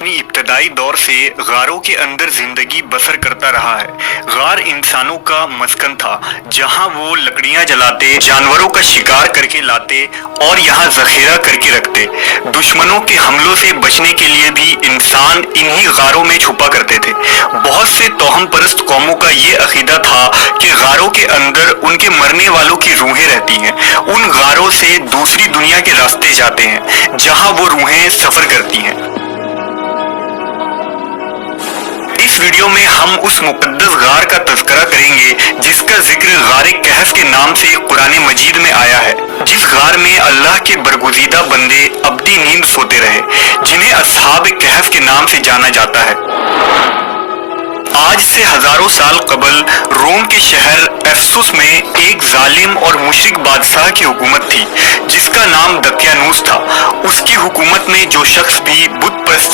अपनी इब्तदाई दौर से गारों के अंदर जिंदगी बसर करता रहा है। गार इंसानों का मस्कन था, जहां वो लकड़ियां जलाते, जानवरों का शिकार करके लाते और यहाँ जखीरा करके रखते। दुश्मनों के हमलों से बचने के लिए भी इंसान इन्हीं गारों में छुपा करते थे। बहुत से तोहम परस्त कौमों का ये अकीदा था कि गारों के अंदर उनके मरने वालों की रूहें रहती हैं। उन गारों से दूसरी दुनिया के रास्ते जाते हैं, जहां वो रूहें सफर करती हैं। इस वीडियो में हम उस मुकद्दस गार का तज़किरा करेंगे जिसका जिक्र गार कहफ के नाम से कुरान मजीद में आया है, जिस गार में अल्लाह के बरगुज़ीदा बंदे अब्दी नींद सोते रहे, जिन्हें अस्हाब कहफ के नाम से जाना जाता है। आज से हजारों साल कबल रोम के शहर एफसुस में एक जालिम और मुशरिक बादशाह की हुकूमत थी, जिसका नाम दकियानूस था। उसकी हुकूमत में जो शख्स भी बुत परस्त